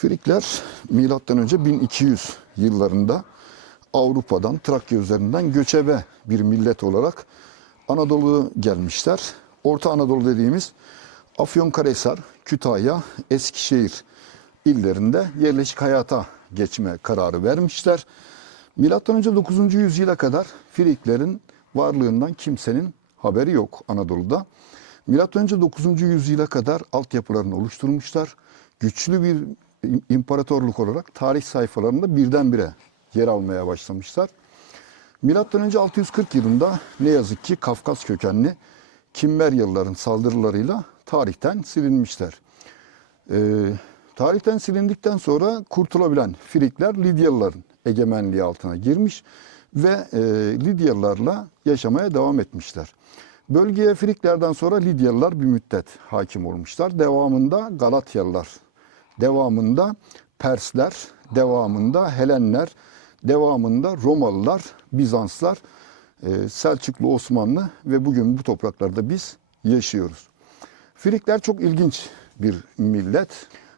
Frikler milattan önce 1200 yıllarında Avrupa'dan Trakya üzerinden göçebe bir millet olarak Anadolu'ya gelmişler. Orta Anadolu dediğimiz Afyonkarahisar, Kütahya, Eskişehir illerinde yerleşik hayata geçme kararı vermişler. Milattan önce 9. yüzyıla kadar Friklerin varlığından kimsenin haberi yok Anadolu'da. Milattan önce 9. yüzyıla kadar altyapılarını oluşturmuşlar. Güçlü bir imparatorluk olarak tarih sayfalarında birdenbire yer almaya başlamışlar. Milattan önce 640 yılında ne yazık ki Kafkas kökenli Kimmeryalıların saldırılarıyla tarihten silinmişler. Ee, tarihten silindikten sonra kurtulabilen Frikler Lidyalıların egemenliği altına girmiş ve e, Lidyalılarla yaşamaya devam etmişler. Bölgeye Friklerden sonra Lidyalılar bir müddet hakim olmuşlar. Devamında Galatyalılar, devamında Persler, devamında Helenler, devamında Romalılar, Bizanslar, e, Selçuklu, Osmanlı ve bugün bu topraklarda biz yaşıyoruz. Frikler çok ilginç bir millet.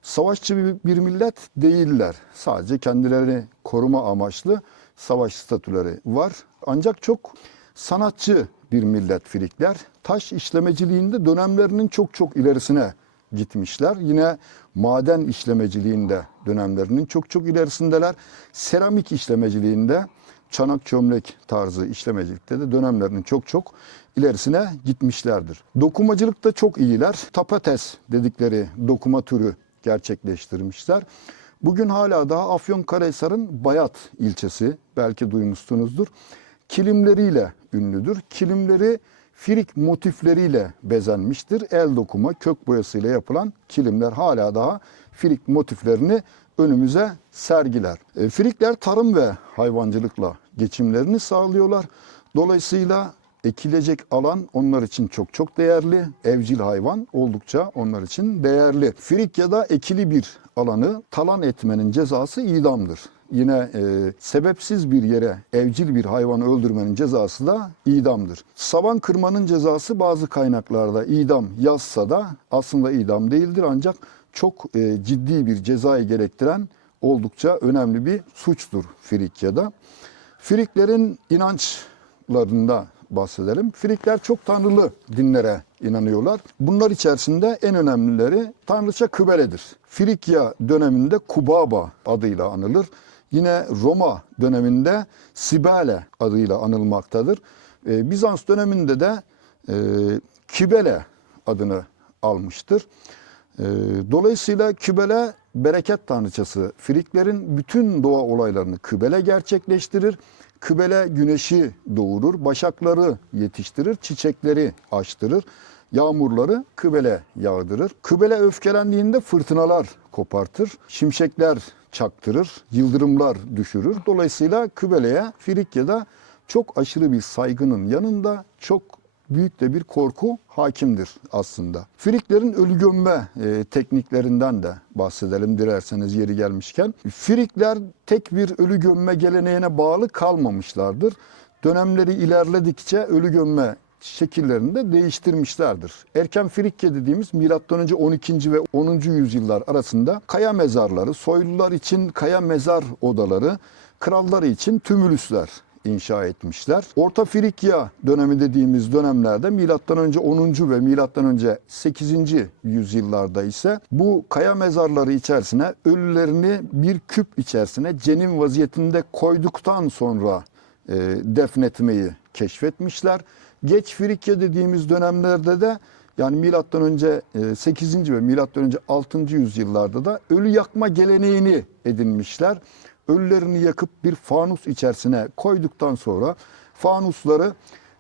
Savaşçı bir, millet değiller. Sadece kendilerini koruma amaçlı savaş statüleri var. Ancak çok sanatçı bir millet Frikler. Taş işlemeciliğinde dönemlerinin çok çok ilerisine gitmişler. Yine maden işlemeciliğinde dönemlerinin çok çok ilerisindeler. Seramik işlemeciliğinde çanak çömlek tarzı işlemecilikte de dönemlerinin çok çok ilerisine gitmişlerdir. Dokumacılıkta çok iyiler. Tapates dedikleri dokuma türü gerçekleştirmişler. Bugün hala daha Afyonkarahisar'ın Bayat ilçesi belki duymuşsunuzdur. Kilimleriyle ünlüdür. Kilimleri Firik motifleriyle bezenmiştir. El dokuma, kök boyasıyla yapılan kilimler hala daha Firik motiflerini önümüze sergiler. E, Frikler tarım ve hayvancılıkla geçimlerini sağlıyorlar. Dolayısıyla ekilecek alan onlar için çok çok değerli. Evcil hayvan oldukça onlar için değerli. Frikya'da ekili bir alanı talan etmenin cezası idamdır. Yine e, sebepsiz bir yere evcil bir hayvanı öldürmenin cezası da idamdır. Saban kırmanın cezası bazı kaynaklarda idam yazsa da aslında idam değildir ancak çok e, ciddi bir cezayı gerektiren oldukça önemli bir suçtur Frikya'da. Friklerin inançlarında bahsedelim. Frikler çok tanrılı dinlere inanıyorlar. Bunlar içerisinde en önemlileri tanrıça Kıbele'dir. Frikya döneminde Kubaba adıyla anılır. Yine Roma döneminde Sibele adıyla anılmaktadır. Ee, Bizans döneminde de e, Kibele adını almıştır. Ee, dolayısıyla Kibele bereket tanrıçası. Friklerin bütün doğa olaylarını Kibele gerçekleştirir. Kıbele güneşi doğurur, başakları yetiştirir, çiçekleri açtırır, yağmurları kıbele yağdırır. Kıbele öfkelendiğinde fırtınalar kopartır, şimşekler çaktırır, yıldırımlar düşürür. Dolayısıyla Kıbele'ye Frikya'da çok aşırı bir saygının yanında çok büyük de bir korku hakimdir aslında. Friklerin ölü gömme e, tekniklerinden de bahsedelim dilerseniz yeri gelmişken. Frikler tek bir ölü gömme geleneğine bağlı kalmamışlardır. Dönemleri ilerledikçe ölü gömme şekillerini de değiştirmişlerdir. Erken Frikya dediğimiz M.Ö. 12. ve 10. yüzyıllar arasında kaya mezarları, soylular için kaya mezar odaları, kralları için tümülüsler inşa etmişler. Orta Frikya dönemi dediğimiz dönemlerde milattan önce 10. ve milattan önce 8. yüzyıllarda ise bu kaya mezarları içerisine ölülerini bir küp içerisine cenin vaziyetinde koyduktan sonra e, defnetmeyi keşfetmişler. Geç Frikya dediğimiz dönemlerde de yani milattan önce 8. ve milattan önce 6. yüzyıllarda da ölü yakma geleneğini edinmişler ölülerini yakıp bir fanus içerisine koyduktan sonra fanusları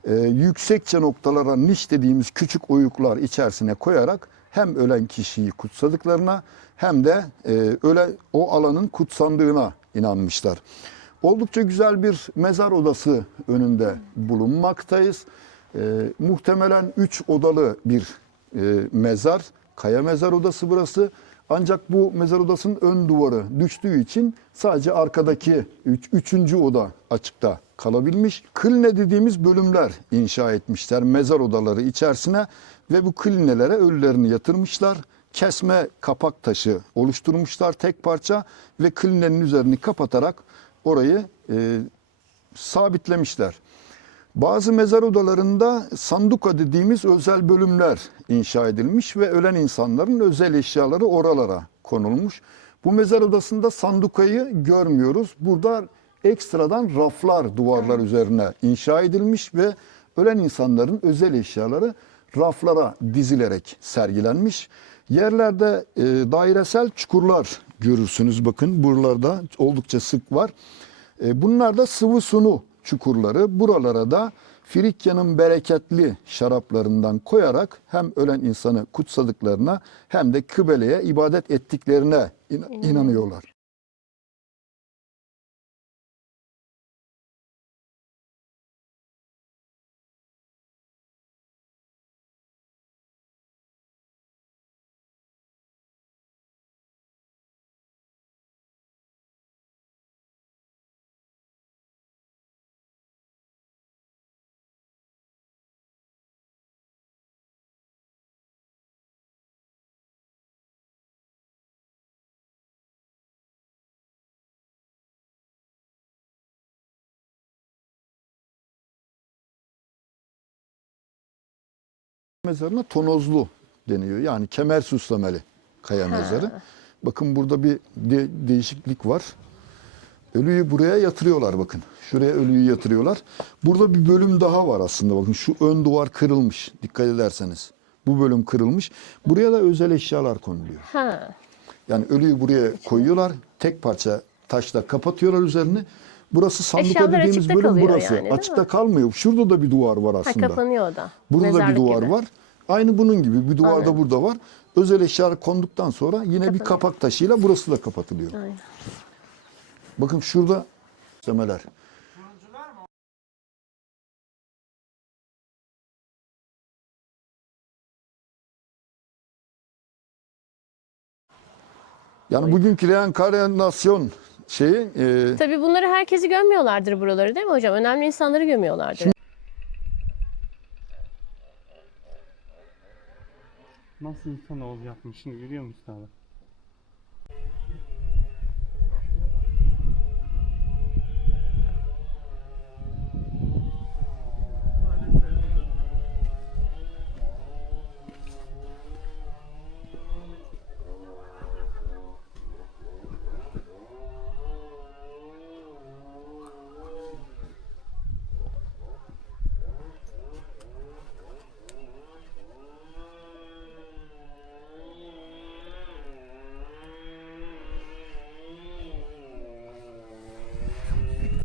e, yüksekçe noktalara niş dediğimiz küçük oyuklar içerisine koyarak hem ölen kişiyi kutsadıklarına hem de e, öle o alanın kutsandığına inanmışlar. Oldukça güzel bir mezar odası önünde bulunmaktayız. E, muhtemelen üç odalı bir e, mezar, kaya mezar odası burası. Ancak bu mezar odasının ön duvarı düştüğü için sadece arkadaki üç, üçüncü oda açıkta kalabilmiş. Kılne dediğimiz bölümler inşa etmişler mezar odaları içerisine ve bu klinelere ölülerini yatırmışlar. Kesme kapak taşı oluşturmuşlar tek parça ve klinenin üzerini kapatarak orayı e, sabitlemişler. Bazı mezar odalarında sanduka dediğimiz özel bölümler inşa edilmiş ve ölen insanların özel eşyaları oralara konulmuş. Bu mezar odasında sandukayı görmüyoruz. Burada ekstradan raflar duvarlar üzerine inşa edilmiş ve ölen insanların özel eşyaları raflara dizilerek sergilenmiş. Yerlerde e, dairesel çukurlar görürsünüz bakın buralarda oldukça sık var. E, Bunlar da sıvı sunu çukurları. Buralara da Frikya'nın bereketli şaraplarından koyarak hem ölen insanı kutsadıklarına hem de Kıbele'ye ibadet ettiklerine in- inanıyorlar. Mezarına tonozlu deniyor. Yani kemer süslemeli kaya mezarı. Bakın burada bir de- değişiklik var. Ölüyü buraya yatırıyorlar bakın. Şuraya ölüyü yatırıyorlar. Burada bir bölüm daha var aslında bakın. Şu ön duvar kırılmış dikkat ederseniz. Bu bölüm kırılmış. Buraya da özel eşyalar konuluyor. Ha. Yani ölüyü buraya koyuyorlar. Tek parça taşla kapatıyorlar üzerini. Burası sanduka Eşyalar dediğimiz açıkta bölüm kalıyor burası. yani, değil Açıkta mi? kalmıyor. Şurada da bir duvar var Ha aslında. kapanıyor o da. Burada da bir Mezarlık duvar gibi. var. Aynı bunun gibi bir duvar da burada var. Özel eşyalar konduktan sonra yine bir kapak taşıyla burası da kapatılıyor. Aynen. Bakın şurada istemeler. Yani bugünkü reenkarnasyon şeyi e, Tabii bunları herkesi gömüyorlardır buraları değil mi hocam? Önemli insanları gömüyorlardır. Nasıl insan ol yapmış şimdi görüyor musun abi?